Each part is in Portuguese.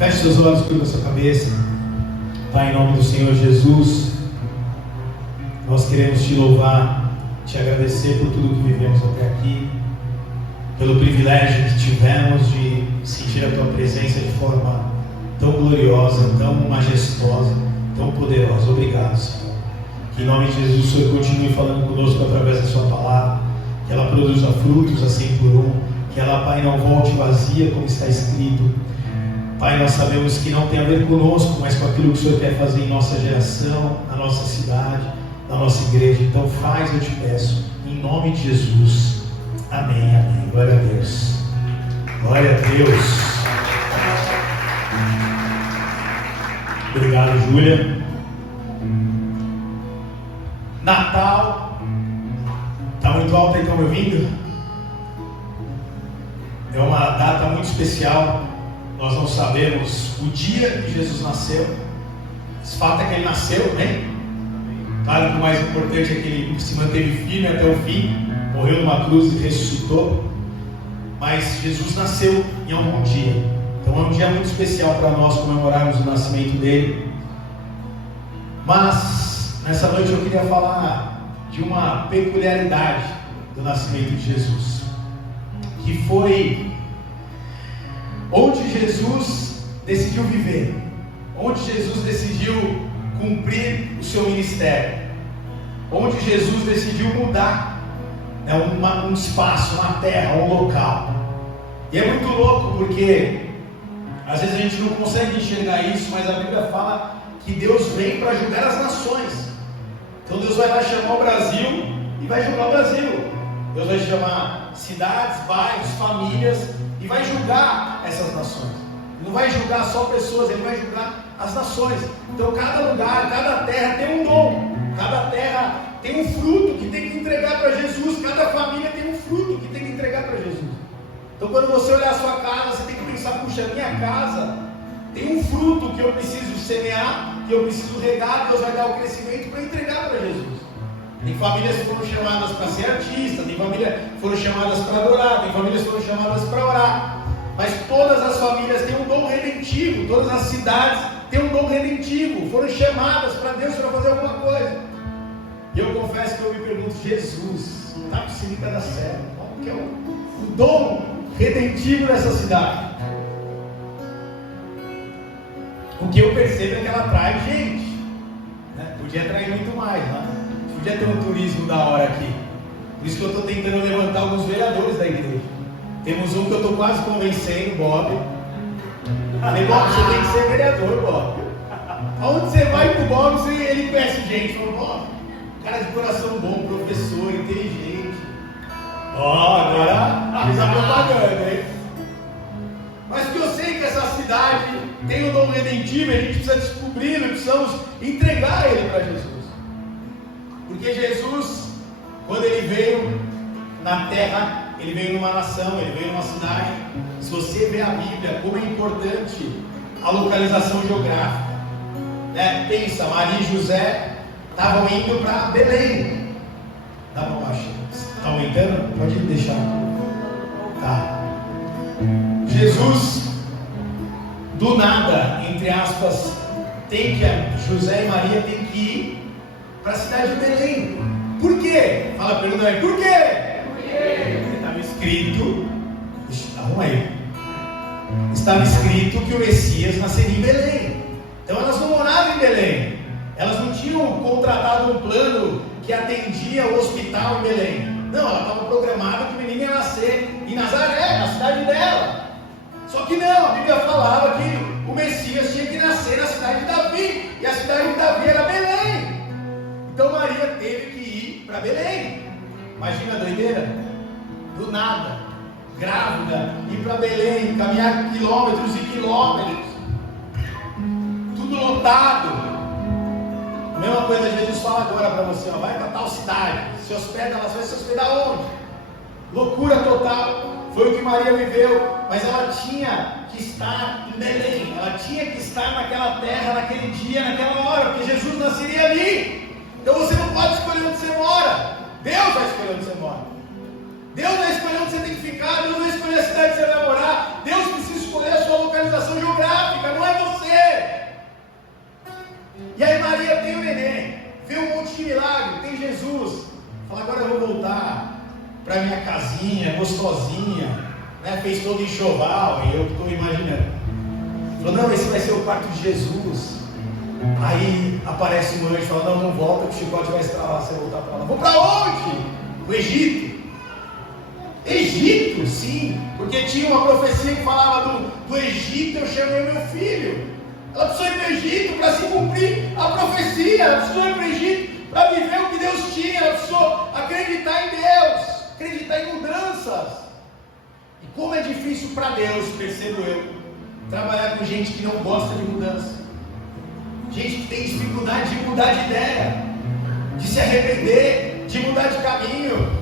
Feche seus olhos, curva sua cabeça. Pai, em nome do Senhor Jesus, nós queremos te louvar, te agradecer por tudo que vivemos até aqui, pelo privilégio que tivemos de sentir a tua presença de forma tão gloriosa, tão majestosa, tão poderosa. Obrigado, Senhor. Que em nome de Jesus o Senhor continue falando conosco através da sua palavra, que ela produza frutos a 100 por 1, que ela, Pai, não volte vazia como está escrito. Pai, nós sabemos que não tem a ver conosco, mas com aquilo que o Senhor quer fazer em nossa geração, na nossa cidade, na nossa igreja. Então faz, eu te peço, em nome de Jesus. Amém, amém. Glória a Deus. Glória a Deus. Obrigado, Júlia. Natal. Está muito alto aí, estão me ouvindo? É uma data muito especial. Nós não sabemos o dia que Jesus nasceu. O fato é que ele nasceu, né? Claro que o mais importante é que ele se manteve firme até o fim, morreu numa cruz e ressuscitou. Mas Jesus nasceu em algum dia. Então é um dia muito especial para nós comemorarmos o nascimento dele. Mas nessa noite eu queria falar de uma peculiaridade do nascimento de Jesus, que foi onde Jesus decidiu viver, onde Jesus decidiu cumprir o seu ministério, onde Jesus decidiu mudar, um espaço, uma terra, um local. E é muito louco porque às vezes a gente não consegue enxergar isso, mas a Bíblia fala que Deus vem para julgar as nações. Então Deus vai lá chamar o Brasil e vai julgar o Brasil. Deus vai chamar cidades, bairros, famílias e vai julgar essas nações. Ele não vai julgar só pessoas, ele vai julgar as nações. Então cada lugar, cada terra tem um dom, cada terra tem um fruto que tem que entregar para Jesus, cada família tem um fruto que tem que entregar para Jesus. Então quando você olhar a sua casa, você tem que pensar: puxa, minha casa tem um fruto que eu preciso semear, que eu preciso regar, Deus vai dar o crescimento para entregar para Jesus. Tem famílias que foram chamadas para ser artistas, tem famílias que foram chamadas para adorar, tem famílias que foram chamadas para orar. Mas todas as famílias têm um dom redentivo, todas as cidades têm um dom redentivo, foram chamadas para Deus para fazer alguma coisa. E eu confesso que eu me pergunto: Jesus, está conseguindo dar certo? Qual que é o dom redentivo dessa cidade? O que eu percebo é que ela atrai gente, né? Podia atrair muito mais, né? Podia ter um turismo da hora aqui. Por isso que eu estou tentando levantar alguns vereadores da igreja. Temos um que eu estou quase convencendo, Bob. Falei: Bob, você tem que ser vereador, Bob. Aonde você vai com o Bob, ele conhece gente. Falou: Bob, cara de coração bom, professor, inteligente. Agora fiz a propaganda, hein? Mas que eu sei que essa cidade tem um dom redentivo, a gente precisa descobrir, nós precisamos entregar ele para Jesus. Porque Jesus, quando ele veio na terra, ele veio numa nação, ele veio numa cidade. Se você vê a Bíblia, como é importante a localização geográfica, né? Pensa, Maria e José estavam indo para Belém. Dá para baixo. Está aumentando? Pode deixar. Tá. Jesus, do nada, entre aspas, José e Maria têm que ir para a cidade de Belém. Por quê? Fala, pergunta aí, por quê? Porque estava escrito, arruma aí, estava escrito que o Messias nasceria em Belém. Então elas não moravam em Belém, elas não tinham contratado um plano que atendia o hospital em Belém. Não, ela estava programada que o menino ia nascer em Nazaré, na cidade dela. Só que não, a Bíblia falava que o Messias tinha que nascer na cidade de Davi, e a cidade de Davi era Belém. Então Maria teve que ir para Belém. Imagina a doideira? Do nada, grávida, ir para Belém, caminhar quilômetros e quilômetros, tudo lotado. A mesma coisa Jesus fala agora para você: ó, vai para tal cidade, se hospeda, ela vai se hospedar onde? Loucura total. Foi o que Maria viveu, mas ela tinha que estar em Belém, ela tinha que estar naquela terra, naquele dia, naquela hora, porque Jesus nasceria ali. Então você não pode escolher onde você mora, Deus vai escolher onde você mora. Deus vai escolher onde você tem que ficar, Deus vai escolher a cidade que você vai morar. Deus precisa escolher a sua localização geográfica, vê um monte de milagre, tem Jesus. Fala, agora eu vou voltar para minha casinha, gostosinha, né? Fez todo enxoval, e eu estou imaginando. Falou, não, esse vai ser o quarto de Jesus. Aí aparece um anjo e fala, não volta, que o chicote vai estralar, você voltar para lá. Vou para onde? O Egito. Egito, sim, porque tinha uma profecia que falava do Egito, eu chamei meu filho. Ela precisou ir para o Egito para se cumprir a profecia, ela precisou ir para o Egito para viver o que Deus tinha, ela precisou acreditar em Deus, acreditar em mudanças. E como é difícil para Deus, percebo eu, trabalhar com gente que não gosta de mudança, gente que tem dificuldade de mudar de ideia, de se arrepender, de mudar de caminho.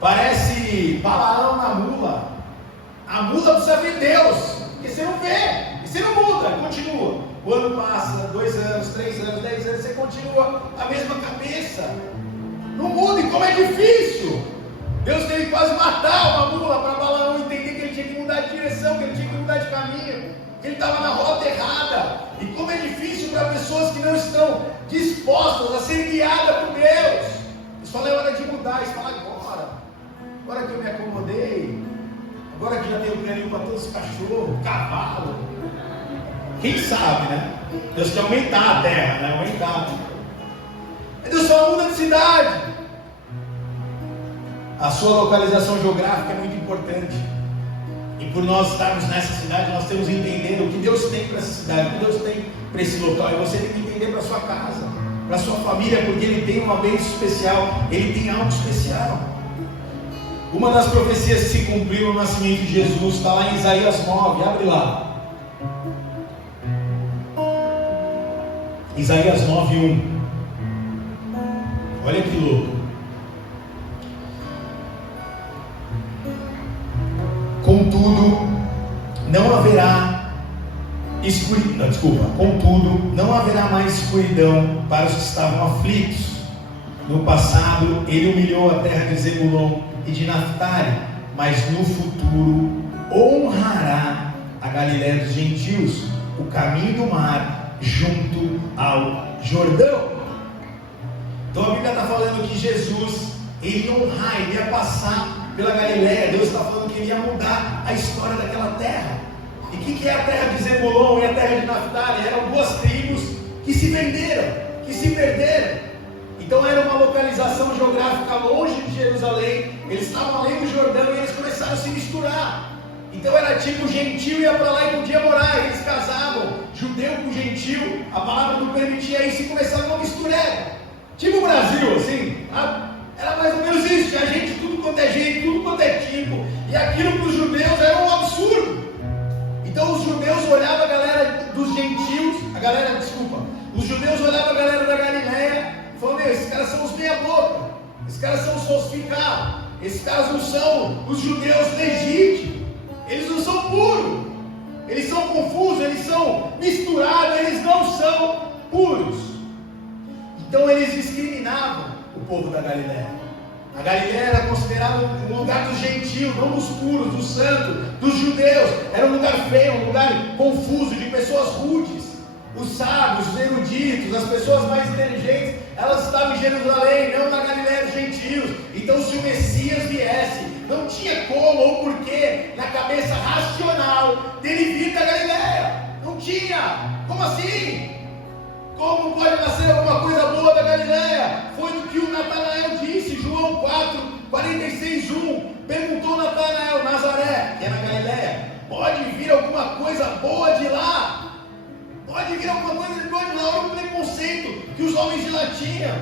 Parece Balaão na mula. A mula precisa ver Deus, porque você não vê, e você não muda, continua. O ano passa, 2 anos, 3 anos, 10 anos, você continua a mesma cabeça, não muda. E como é difícil! Deus teve que quase matar uma mula para Balaão entender que ele tinha que mudar de direção, que ele tinha que mudar de caminho, que ele estava na rota errada. E como é difícil para pessoas que não estão dispostas a ser guiadas por Deus. Eles falam, é hora de mudar. Eles falam, agora que eu me acomodei, agora que já tenho carinho para todos os cachorros, cavalo, quem sabe, né? Deus quer aumentar a terra, né? Aumentar. Deus só muda de cidade. A sua localização geográfica é muito importante. E por nós estarmos nessa cidade, nós temos que entender o que Deus tem para essa cidade, o que Deus tem para esse local. E você tem que entender para a sua casa, para a sua família, porque Ele tem uma bênção especial, Ele tem algo especial. Uma das profecias que se cumpriu no nascimento de Jesus está lá em Isaías 9, abre lá. Isaías 9:1. Olha que louco. Contudo, não haverá escuridão. Contudo, não haverá mais escuridão para os que estavam aflitos. No passado, Ele humilhou a terra de Zebulon e de Naftali, mas no futuro honrará a Galiléia dos gentios, o caminho do mar junto ao Jordão. Então a Bíblia está falando que Jesus, ele ia honrar, ele ia passar pela Galiléia. Deus está falando que ele ia mudar a história daquela terra. E o que é a terra de Zebulon e a terra de Naftali? Eram 2 tribos que se venderam, que se perderam. Então era uma localização geográfica longe de Jerusalém. Eles estavam além do Jordão e eles começaram a se misturar. Então era tipo, gentil ia para lá e podia morar. Eles casavam, judeu com gentil. A palavra não permitia isso e começava uma mistureba. Tipo o Brasil, assim. Era mais ou menos isso. Tinha gente, tudo quanto é gente, tudo quanto é tipo. E aquilo para os judeus era um absurdo. Então os judeus olhavam a galera dos gentios, os judeus olhavam a galera da Galiléia e falavam, esses caras são os meia-boca, esses caras são os falsificados, esses caras não são os judeus legítimos, eles não são puros, eles são confusos, eles são misturados, eles não são puros. Então eles discriminavam o povo da Galiléia. A Galiléia era considerada um lugar dos gentios, não dos puros, dos santos, dos judeus. Era um lugar feio, um lugar confuso, de pessoas rudes. Os sábios, os eruditos, as pessoas mais inteligentes, elas estavam em Jerusalém, não na Galiléia dos gentios. Então se o Messias viesse, não tinha como ou porquê, na cabeça racional, dele vir da Galiléia. Não tinha. Como assim? Como pode nascer alguma coisa boa da Galiléia? Foi o que o Natanael disse, João 4, 46:1. Perguntou Natanael, Nazaré, que é na Galiléia, pode vir alguma coisa boa de lá? Pode vir alguma coisa boa de lá? Olha o preconceito que os homens de lá tinham.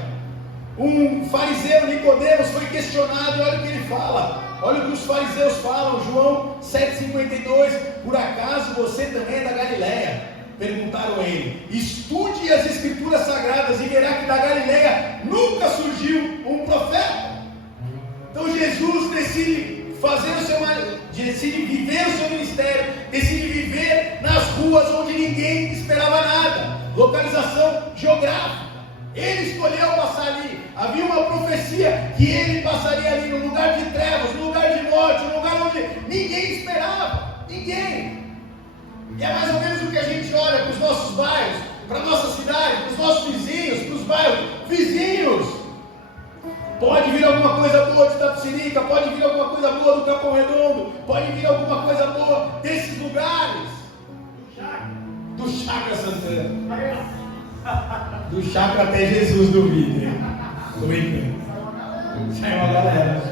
Um fariseu, Nicodemos, foi questionado e olha o que ele fala. Olha o que os fariseus falam, João 7,52. Por acaso você também é da Galiléia? Perguntaram a ele. Estude as escrituras sagradas e verá que da Galiléia nunca surgiu um profeta. Então Jesus decide viver o seu ministério, decide viver nas ruas onde ninguém esperava nada. Localização geográfica. Ele escolheu passar ali. Havia uma profecia que ele passaria ali no lugar de trevas, no lugar de morte, no lugar onde ninguém esperava. Ninguém. E é mais ou menos o que a gente olha para os nossos bairros, para a nossa cidade, para os nossos vizinhos, para os bairros vizinhos. Pode vir alguma coisa boa de Itapecerica, pode vir alguma coisa boa do Capão Redondo, pode vir alguma coisa boa desses lugares. Do Chácara Santana. Do Chácara até Jesus do vídeo. Tô brincando. Sai uma galera.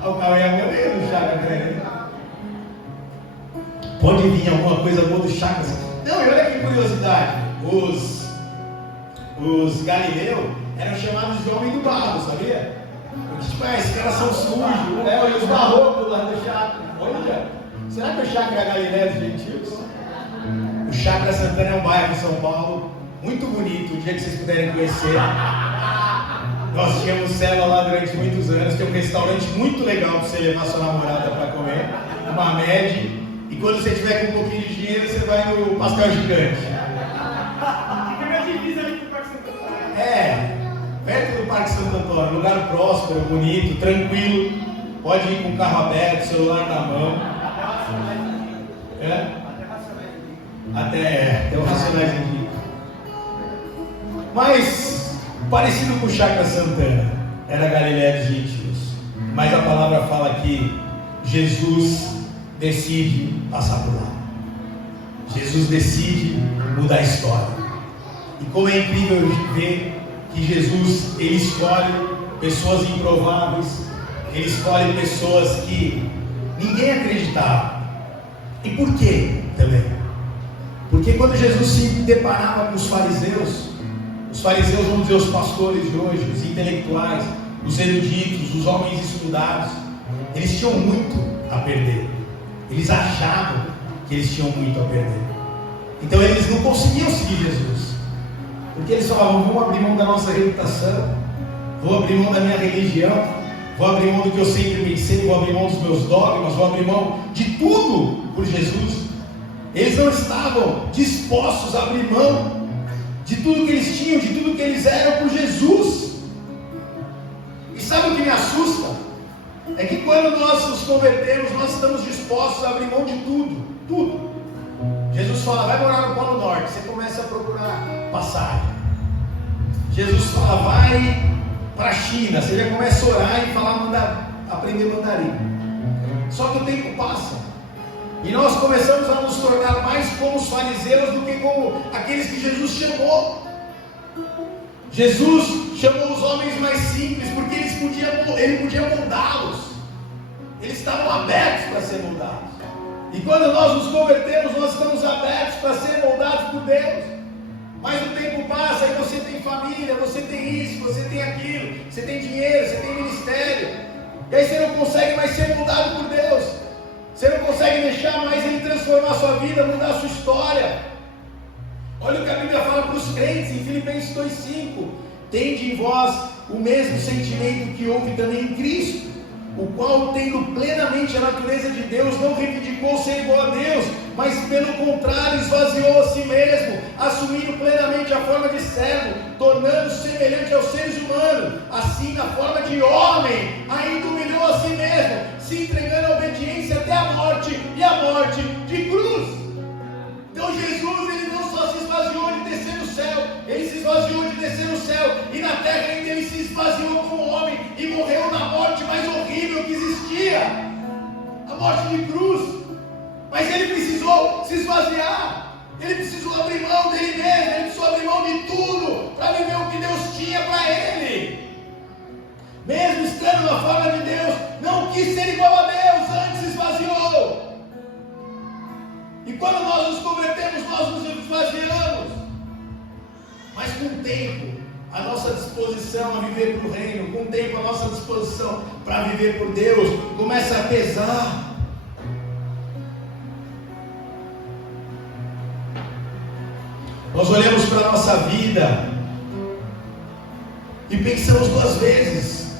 O carro é a galera do Chácara, né? Pode vir alguma coisa boa do Chácara. Não, e olha que curiosidade. Os galileus eram chamados de homem do barro, sabia? Porque tipo, esses caras são sujos, né? Olha os barrocos lá do Chácara. Olha, será que o Chácara é Galileia dos gentios? O Chácara Santana é um bairro em São Paulo, muito bonito, o dia que vocês puderem conhecer. Nós tínhamos célula lá durante muitos anos, tem um restaurante muito legal para você levar sua namorada para comer, uma média, e quando você tiver com um pouquinho de dinheiro, você vai no Pastel Gigante. Fica na divisa ali do Parque Santo Antônio. Perto do Parque Santo Antônio, lugar próspero, bonito, tranquilo, pode ir com o carro aberto, celular na mão. Até o Racionais aqui. Mas, parecido com o Chácara Santana, era Galileia dos gentios. Mas a palavra fala que Jesus decide passar por lá. Jesus decide mudar a história. E como é incrível ver que Jesus, ele escolhe pessoas improváveis, ele escolhe pessoas que ninguém acreditava. E por quê também? Porque quando Jesus se deparava com os fariseus, vamos dizer, os pastores de hoje, os intelectuais, os eruditos, os homens estudados, eles tinham muito a perder. Eles achavam que eles tinham muito a perder. Então eles não conseguiam seguir Jesus. Porque eles falavam, vou abrir mão da nossa reputação, vou abrir mão da minha religião, vou abrir mão do que eu sempre pensei, vou abrir mão dos meus dogmas, vou abrir mão de tudo por Jesus. Eles não estavam dispostos a abrir mão de tudo que eles tinham, de tudo que eles eram por Jesus. E sabe o que me assusta? É que quando nós nos convertemos, nós estamos dispostos a abrir mão de tudo. Jesus fala, vai morar no Polo Norte, você começa a procurar passagem. Jesus fala, vai para a China, você já começa a orar e falar, aprender mandarim. Só que o tempo passa. E nós começamos a nos tornar mais como os fariseus do que como aqueles que Jesus chamou. Jesus chamou os homens mais simples porque ele podia moldá-los. Eles estavam abertos para ser moldados. E quando nós nos convertemos, nós estamos abertos para ser moldados por Deus. Mas o tempo passa e você tem família, você tem isso, você tem aquilo, você tem dinheiro, você tem ministério. E aí você não consegue mais ser moldado por Deus. Você não consegue deixar mais Ele transformar a sua vida, mudar a sua história. Olha o que a Bíblia fala para os crentes em Filipenses 2,5. Tende em vós o mesmo sentimento que houve também em Cristo, o qual, tendo plenamente a natureza de Deus, não reivindicou ser igual a Deus, mas pelo contrário esvaziou a si mesmo, assumindo plenamente a forma de servo, tornando-se semelhante aos seres humanos. Assim, na forma de homem, ainda humilhou a si mesmo, se entregando à obediência até a morte, e a morte de cruz. Então Jesus, ele não só se esvaziou de descer no céu, ele se esvaziou de descer no céu, e na terra ainda ele se esvaziou como homem, e morreu na morte mais horrível que existia, a morte de cruz. Mas ele precisou se esvaziar, ele precisou abrir mão dele mesmo, ele precisou abrir mão de tudo, para viver o que Deus tinha para ele. Mesmo estando na forma de Deus, não quis ser igual a Deus, antes se esvaziou. E quando nós nos convertemos, nós nos esvaziamos. Mas com o tempo, a nossa disposição a viver para o reino, com o tempo, a nossa disposição para viver por Deus, começa a pesar. Nós olhamos para a nossa vida e pensamos duas vezes.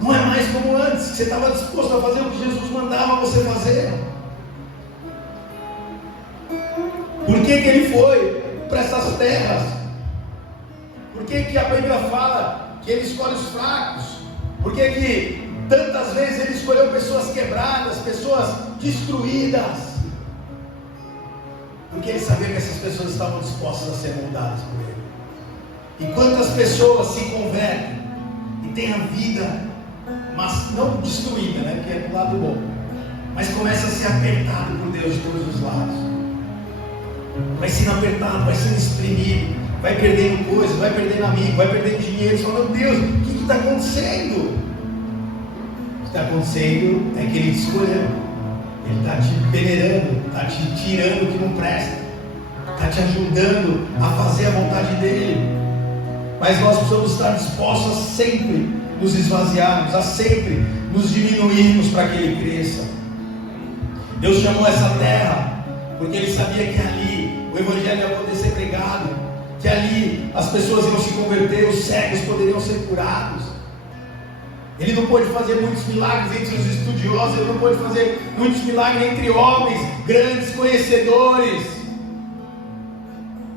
Não é mais como antes, que você estava disposto a fazer o que Jesus mandava você fazer. Por que ele foi para essas terras? Por que a Bíblia fala que ele escolhe os fracos? Por que tantas vezes ele escolheu pessoas quebradas, pessoas destruídas? Porque ele sabia que essas pessoas estavam dispostas a ser moldadas por ele. E quantas pessoas se convertem e têm a vida, mas não destruída, né? Porque é do lado bom, mas começa a ser apertado por Deus de todos os lados. Vai sendo apertado, vai sendo exprimido, vai perdendo coisas, vai perdendo amigo, vai perdendo dinheiro. Você fala, meu Deus, o que está acontecendo? O que está acontecendo é que Ele te escolheu. Ele está te peneirando, está te tirando o que não presta, está te ajudando a fazer a vontade dEle. Mas nós precisamos estar dispostos a sempre nos esvaziarmos, a sempre nos diminuirmos para que Ele cresça. Deus chamou essa terra porque Ele sabia que ali o Evangelho ia poder ser pregado, que ali as pessoas iam se converter, os cegos poderiam ser curados. Ele não pôde fazer muitos milagres entre os estudiosos, Ele não pôde fazer muitos milagres entre homens, grandes conhecedores,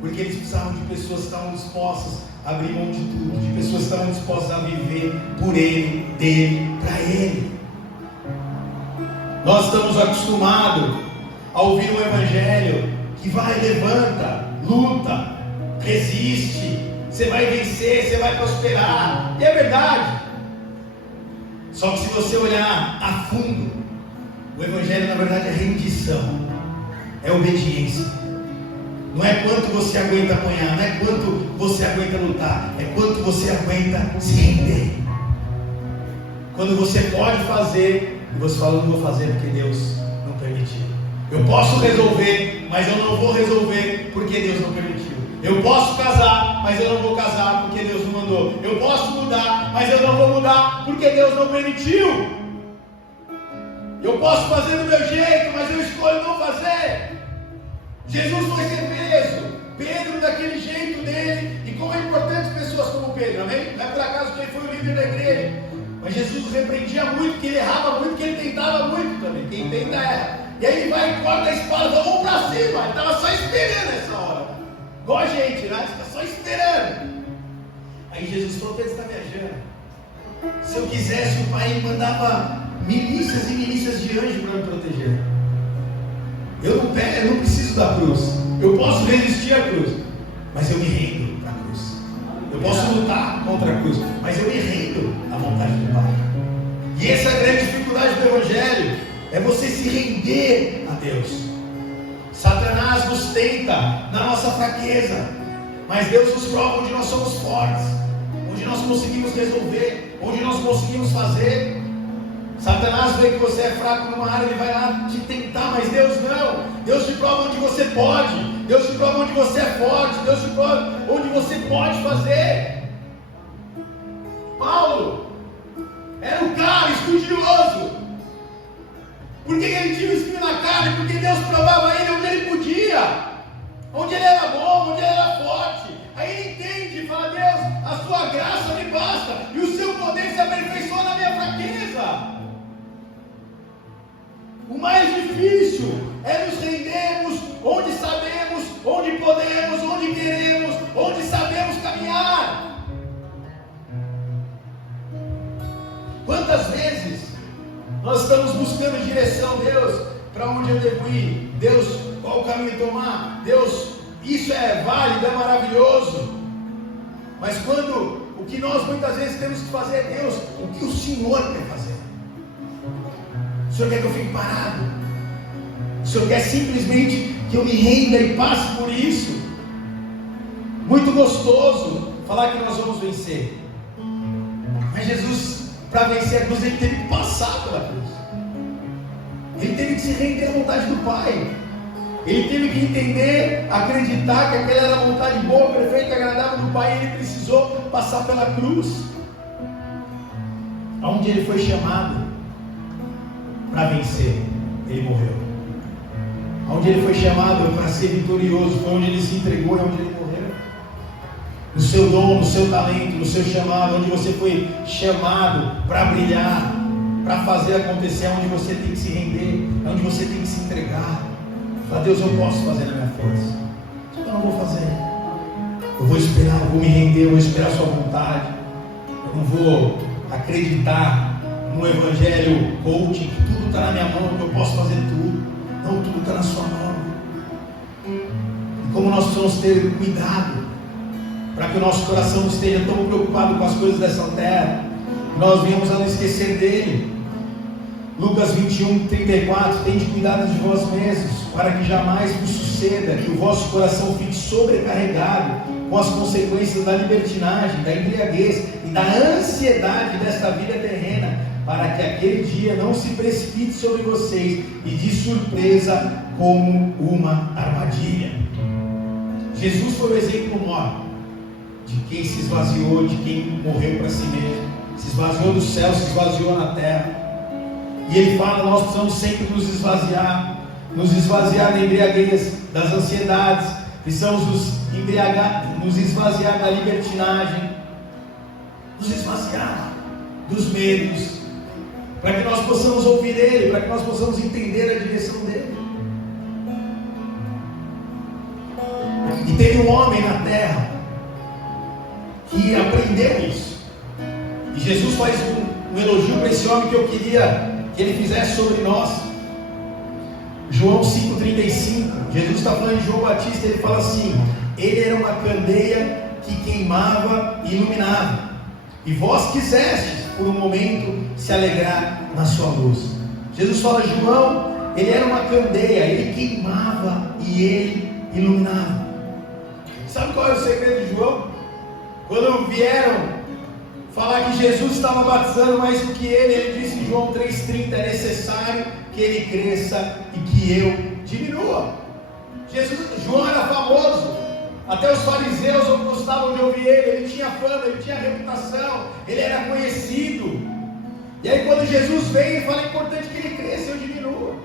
porque eles precisavam de pessoas que estavam dispostas a abrir mão de tudo, de pessoas que estavam dispostas a viver por Ele, dele, para Ele. Nós estamos acostumados a ouvir um Evangelho que vai, levanta, luta, resiste, você vai vencer, você vai prosperar, e é verdade. Só que se você olhar a fundo, o Evangelho na verdade é rendição, é obediência. Não é quanto você aguenta apanhar, não é quanto você aguenta lutar, é quanto você aguenta se render. Quando você pode fazer, e você fala, não vou fazer porque Deus não permitiu. Eu posso resolver, mas eu não vou resolver porque Deus não permitiu. Eu posso casar, mas eu não vou casar porque Deus não mandou. Eu posso mudar, mas eu não vou mudar porque Deus não permitiu. Eu posso fazer do meu jeito, mas eu escolho não fazer. Jesus foi ser preso, Pedro daquele jeito dele, e como é importante pessoas como Pedro, amém? Não é por acaso que ele foi o líder da igreja, mas Jesus repreendia muito, que ele errava muito, que ele tentava muito também. Quem tenta erra. E aí ele vai e corta a espada, vamos pra cima. Ele estava só esperando essa hora, igual a gente, né? Você está só esperando. Aí Jesus falou, Pedro está viajando. Se eu quisesse, o Pai mandava milícias e milícias de anjos para me proteger. Eu não preciso da cruz. Eu posso resistir à cruz, mas eu me rendo à cruz. Eu posso lutar contra a cruz, mas eu me rendo à vontade do Pai. E essa é a grande dificuldade do Evangelho, é você se render a Deus. Satanás nos tenta na nossa fraqueza, mas Deus nos prova onde nós somos fortes, onde nós conseguimos resolver, onde nós conseguimos fazer. Satanás vê que você é fraco numa área, ele vai lá te tentar, mas Deus não. Deus te prova onde você pode, Deus te prova onde você é forte, Deus te prova onde você pode fazer. Paulo era um cara estudioso. Por que ele tinha o espinho na carne? Porque Deus provava ele onde ele podia, onde ele era bom, onde ele era forte. Aí ele entende e fala, Deus, a sua graça me basta, e o seu poder se aperfeiçoa na minha fraqueza. O mais difícil é nos rendermos onde sabemos, onde podemos, onde queremos, onde sabemos caminhar. Quantas vezes nós estamos buscando direção, Deus, para onde eu devo ir? Deus, qual o caminho tomar? Deus, isso é válido, é maravilhoso. Mas quando o que nós muitas vezes temos que fazer é, Deus, o que o Senhor quer fazer? O Senhor quer que eu fique parado? O Senhor quer simplesmente que eu me renda e passe por isso? Muito gostoso falar que nós vamos vencer. Mas Jesus, para vencer a cruz, ele teve que passar pela cruz. Ele teve que se render à vontade do Pai. Ele teve que entender, acreditar que aquela era a vontade boa, perfeita e agradável do Pai. E ele precisou passar pela cruz, onde ele foi chamado para vencer, ele morreu. Onde ele foi chamado para ser vitorioso, foi onde ele se entregou e onde ele morreu. No seu dom, no seu talento, no seu chamado, onde você foi chamado para brilhar, para fazer acontecer, onde você tem que se render, onde você tem que se entregar. Fala, Deus, eu posso fazer na minha força, eu não vou fazer. Eu vou esperar, eu vou me render, eu vou esperar a sua vontade. Eu não vou acreditar no evangelho coaching, que tudo está na minha mão, que eu posso fazer tudo. Não, tudo está na sua mão. E como nós precisamos ter cuidado para que o nosso coração não esteja tão preocupado com as coisas dessa terra, nós venhamos a não esquecer dele. Lucas 21:34, tende cuidado de vós mesmos, para que jamais vos suceda que o vosso coração fique sobrecarregado com as consequências da libertinagem, da embriaguez e da ansiedade desta vida terrena, para que aquele dia não se precipite sobre vocês e de surpresa como uma armadilha. Jesus foi o exemplo maior de quem se esvaziou, de quem morreu para si mesmo, se esvaziou do céu, se esvaziou na terra. E ele fala, nós precisamos sempre nos esvaziar da embriaguez, das ansiedades, precisamos nos esvaziar da libertinagem, nos esvaziar dos medos, para que nós possamos ouvir ele, para que nós possamos entender a direção dele. E teve um homem na terra que aprendeu isso, e Jesus faz um elogio para esse homem que eu queria que ele fizesse sobre nós. João 5,35, Jesus está falando de João Batista, ele fala assim: ele era uma candeia que queimava e iluminava, e vós quisestes por um momento se alegrar na sua luz. Jesus fala, João, ele era uma candeia, ele queimava e ele iluminava. Sabe qual é o segredo de João? Quando vieram falar que Jesus estava batizando mais do que ele disse em João 3,30, é necessário que ele cresça e que eu diminua. João era famoso, até os fariseus não gostavam de ouvir ele tinha fama, ele tinha reputação, ele era conhecido. E aí quando Jesus veio, ele fala, é importante que ele cresça e eu diminua.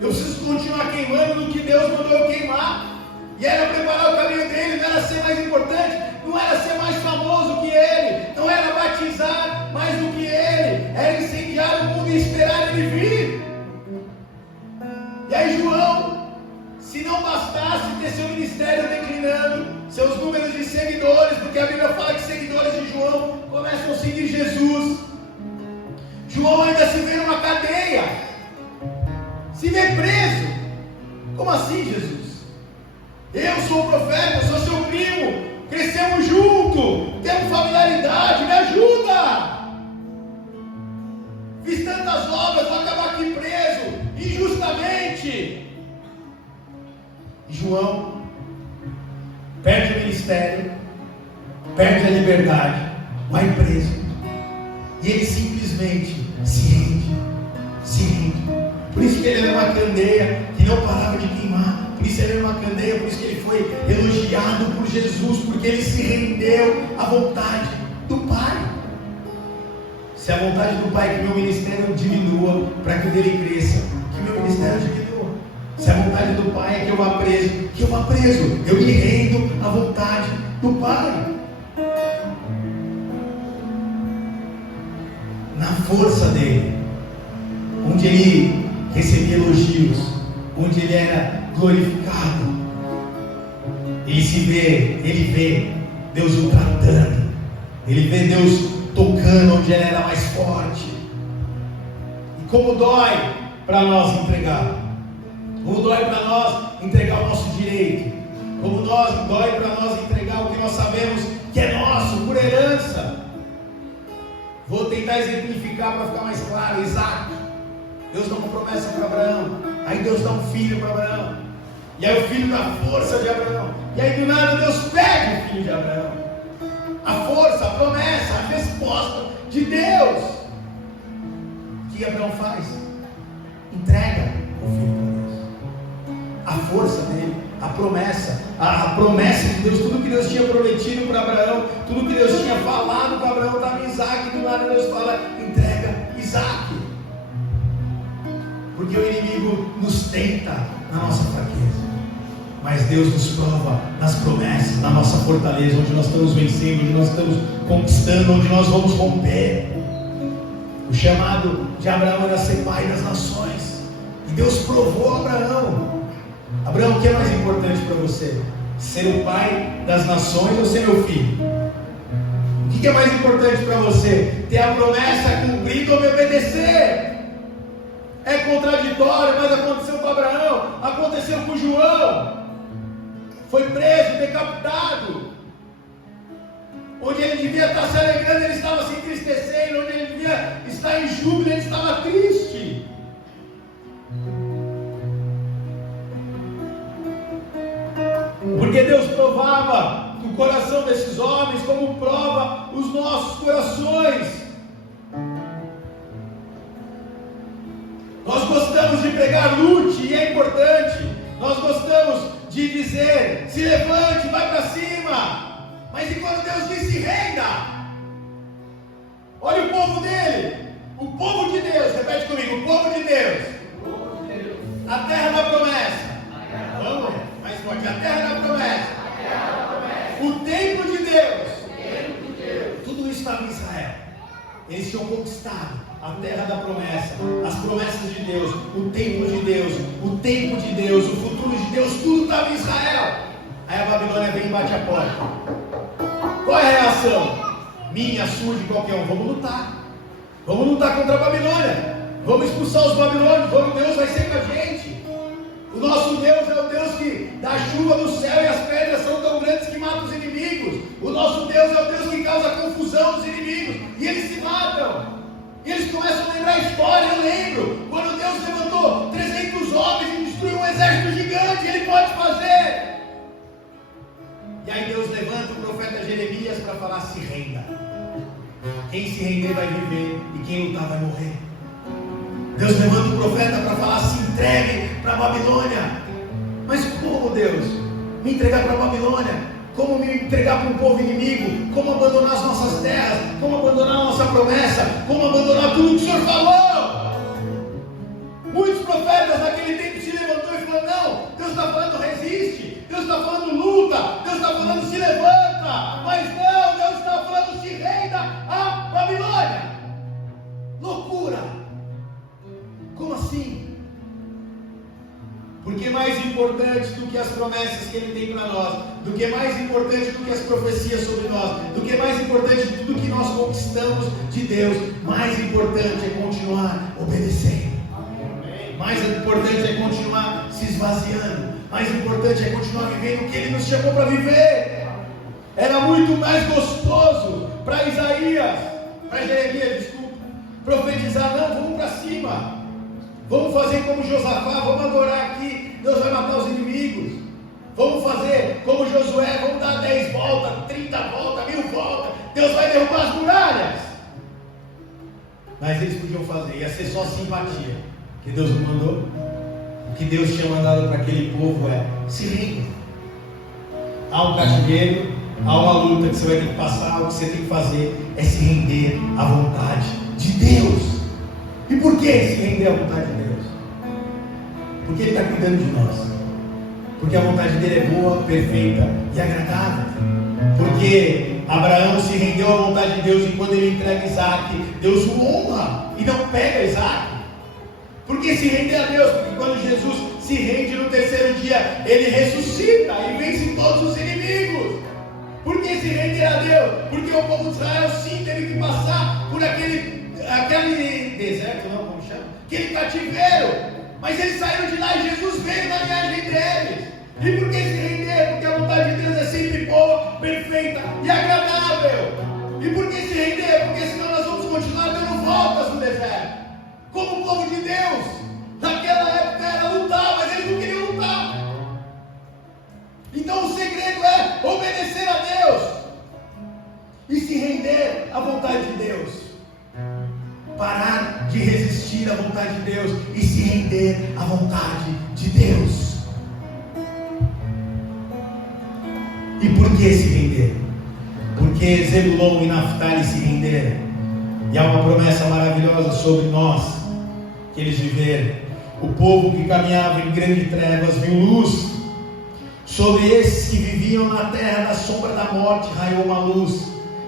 Eu preciso continuar queimando no que Deus mandou eu queimar. E era preparar o caminho dele, não era ser mais importante, não era ser mais famoso que ele, não era batizar mais do que ele, era incendiar o mundo e esperar ele vir. E aí João, se não bastasse ter seu ministério declinando, seus números de seguidores, porque a Bíblia fala que seguidores de João começam a seguir Jesus, João ainda se vê numa cadeia, se vê preso. Como assim, Jesus? Eu sou o profeta, eu sou seu primo, crescemos junto, temos familiaridade, me ajuda. Fiz tantas obras, vou acabar aqui preso, injustamente. E João perde o ministério, perde a liberdade, vai preso. E ele simplesmente se rende. Por isso que ele era uma candeia que não parava de queimar. Por isso ele era uma candeia, por isso que ele foi elogiado por Jesus, porque ele se rendeu à vontade do Pai. Se a vontade do Pai é que meu ministério diminua, para que o dele cresça, que meu ministério diminua. Se a vontade do Pai é que eu vá preso, que eu vá preso. Eu me rendo à vontade do Pai. Na força dele, onde ele recebia elogios, onde ele era glorificado, ele vê Deus o tratando, ele vê Deus tocando onde ele era mais forte. E como dói para nós entregar, como dói para nós entregar o nosso direito, como dói para nós entregar o que nós sabemos que é nosso, por herança. Vou tentar exemplificar para ficar mais claro. Isaac, Deus dá uma promessa para Abraão, aí Deus dá um filho para Abraão, e aí o filho dá força de Abraão, e aí do nada Deus pega o filho de Abraão. A força, a promessa, a resposta de Deus. O que Abraão faz? Entrega o filho para Deus. A força dele, a promessa de Deus, tudo que Deus tinha prometido para Abraão, tudo que Deus tinha falado para Abraão estava em Isaac, e do nada Deus fala, entrega Isaac. Porque o inimigo nos tenta na nossa fraqueza, mas Deus nos prova nas promessas, na nossa fortaleza, onde nós estamos vencendo, onde nós estamos conquistando, onde nós vamos romper. O chamado de Abraão era ser pai das nações, e Deus provou a Abraão. Abraão, o que é mais importante para você? Ser o pai das nações ou ser meu filho? O que é mais importante para você? Ter a promessa cumprida ou me obedecer? É contraditório, mas aconteceu com Abraão, aconteceu com João. Foi preso, decapitado. Onde ele devia estar se alegrando, ele estava se entristecendo. Onde ele devia estar em júbilo, ele estava triste. Porque Deus provava o coração desses homens, como prova os nossos corações. Nós gostamos de pregar lute, e é importante. Nós gostamos de dizer, se levante, vai para cima. Mas e quando Deus diz, se renda? Olha o povo dele. O povo de Deus, repete comigo, o povo de Deus. A terra da promessa. Vamos, mais forte, a terra da promessa. O templo de Deus. Tudo isso estava em Israel. Eles tinham conquistado a terra da promessa, as promessas de Deus, o templo de Deus, o tempo de Deus, o futuro de Deus, tudo estava em Israel. Aí a Babilônia vem e bate a porta. Qual é a reação? Minha, sua, de qualquer um. Vamos lutar. Vamos lutar contra a Babilônia. Vamos expulsar os babilônios. Deus vai ser com a gente. O nosso Deus é o Deus que dá chuva no céu e as pedras são tão grandes que matam os inimigos. O nosso Deus é o Deus que causa confusão dos inimigos e eles se matam. E eles começam a lembrar a história. Eu lembro quando Deus levantou 300 homens e destruiu um exército gigante. Ele pode fazer. E aí Deus levanta o profeta Jeremias para falar, se renda. Quem se render vai viver e quem lutar vai morrer. Deus levanta o profeta para falar, se entregue para a Babilônia. Mas como, Deus? Me entregar para a Babilônia? Como me entregar para um povo inimigo? Como abandonar as nossas terras? Como abandonar a nossa promessa? Como abandonar tudo que o Senhor falou? Muitos profetas naquele tempo se levantou e falou, não, Deus está falando resiste, Deus está falando luta, Deus está falando se levanta, mas não, Deus está falando se renda a Babilônia. Loucura! Como assim? Porque mais importante do que as promessas que Ele tem para nós, do que mais importante do que as profecias sobre nós, do que mais importante de tudo que nós conquistamos de Deus, mais importante é continuar obedecendo. Mais importante é continuar se esvaziando. Mais importante é continuar vivendo o que Ele nos chamou para viver. Era muito mais gostoso para Jeremias, profetizar, não, vamos para cima. Vamos fazer como Josafá, vamos adorar aqui, Deus vai matar os inimigos. Vamos fazer como Josué, vamos dar 10 voltas, 30 voltas, 1000 voltas, Deus vai derrubar as muralhas. Mas eles podiam fazer, ia ser só simpatia, que Deus não mandou. O que Deus tinha mandado para aquele povo é, se renda. Há um cativeiro, há uma luta que você vai ter que passar, o que você tem que fazer é se render à vontade de Deus. E por que se render à vontade de Deus? Porque Ele está cuidando de nós. Porque a vontade dEle é boa, perfeita e agradável. Porque Abraão se rendeu à vontade de Deus e quando ele entrega Isaac, Deus o honra e não pega Isaac. Por que se render a Deus? Porque quando Jesus se rende no terceiro dia, Ele ressuscita e vence todos os inimigos. Por que se render a Deus? Porque o povo de Israel sim teve que passar por aquele deserto, não, como chama? Aquele cativeiro. Mas eles saíram de lá e Jesus veio na linhagem deles. E por que se render? Porque a vontade de Deus é sempre boa, perfeita e agradável. E por que se render? Porque senão nós vamos continuar dando voltas no deserto. Como o povo de Deus, naquela época era lutar, mas eles não queriam lutar. Então o segredo é obedecer a Deus e se render à vontade de Deus. Parar de resistir à vontade de Deus e se render à vontade de Deus. E por que se render? Porque Zebulon e Naftali se renderam. E há uma promessa maravilhosa sobre nós, que eles viveram. O povo que caminhava em grandes trevas viu luz. Sobre esses que viviam na terra da sombra da morte raiou uma luz.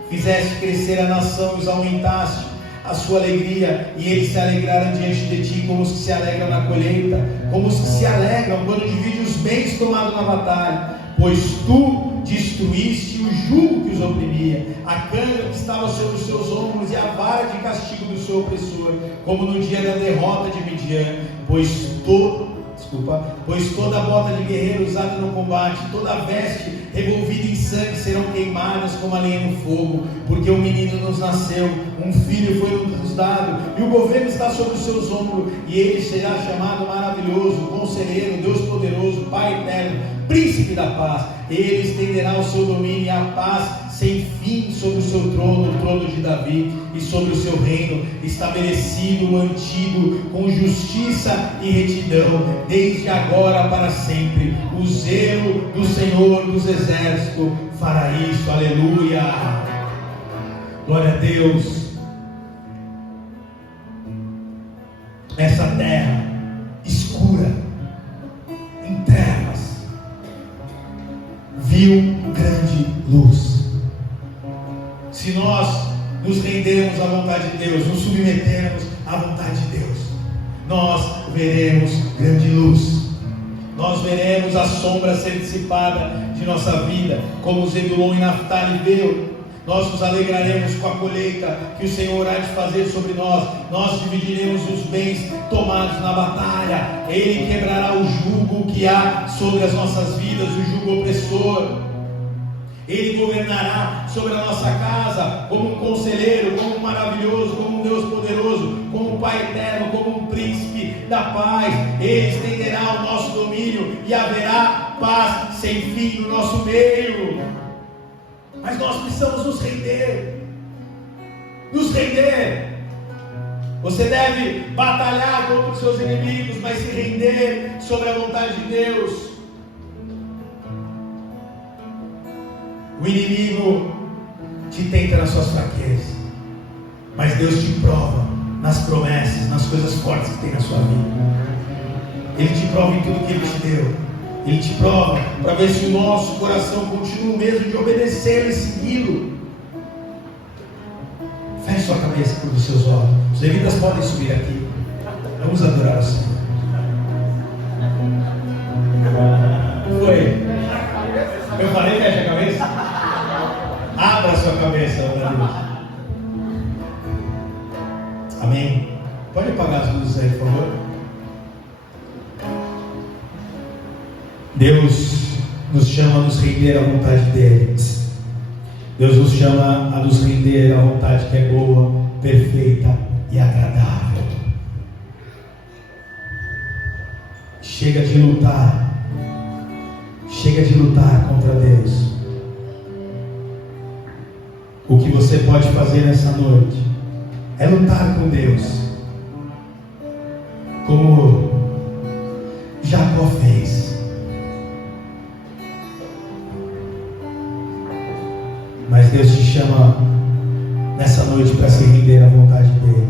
Fizeste crescer a nação e os aumentaste a sua alegria, e eles se alegraram diante de ti, como os que se alegram na colheita, como os que se alegram quando dividem os bens tomados na batalha, pois tu destruíste o jugo que os oprimia, a canga que estava sobre os seus ombros e a vara de castigo do seu opressor, como no dia da derrota de Midian, pois tu pois toda bota de guerreiro usada no combate, toda veste revolvida em sangue serão queimadas como a lenha no fogo, porque um menino nos nasceu, um filho foi nos dado, e o governo está sobre os seus ombros, e ele será chamado maravilhoso, conselheiro, Deus poderoso, Pai eterno, príncipe da paz. Ele estenderá o seu domínio e a paz sem fim sobre o seu trono, o trono de Davi, e sobre o seu reino, estabelecido, mantido com justiça e retidão, desde agora para sempre. O zelo do Senhor dos exércitos fará isso. Aleluia, glória a Deus. Essa terra escura, em trevas, viu grande luz. Se nós nos rendermos à vontade de Deus, nos submetermos à vontade de Deus, nós veremos grande luz. Nós veremos a sombra ser dissipada de nossa vida, como Zebulon e Naftali veio. Nós nos alegraremos com a colheita que o Senhor há de fazer sobre nós. Nós dividiremos os bens tomados na batalha. Ele quebrará o jugo que há sobre as nossas vidas, o jugo opressor. Ele governará sobre a nossa casa como um conselheiro, como um maravilhoso, como um Deus poderoso, como um Pai eterno, como um príncipe da paz. Ele estenderá o nosso domínio e haverá paz sem fim no nosso meio. Mas nós precisamos nos render. Nos render. Você deve batalhar contra os seus inimigos, mas se render sobre a vontade de Deus. O inimigo te tenta nas suas fraquezas, mas Deus te prova nas promessas, nas coisas fortes que tem na sua vida. Ele te prova em tudo que Ele te deu. Ele te prova para ver se o nosso coração continua o mesmo de obedecer e segui-lo. Feche sua cabeça por os seus olhos. Os levitas podem subir aqui. Vamos adorar o Senhor. Foi. Eu falei, fecha a cabeça? Abra a sua cabeça, Deus. Amém? Pode apagar as luzes aí, por favor. Deus nos chama a nos render à vontade dEle. Deus nos chama a nos render à vontade que é boa, perfeita e agradável. Chega de lutar. Chega de lutar contra Deus. O que você pode fazer nessa noite é lutar com Deus, como Jacó fez. Mas Deus te chama nessa noite para se render à vontade dEle.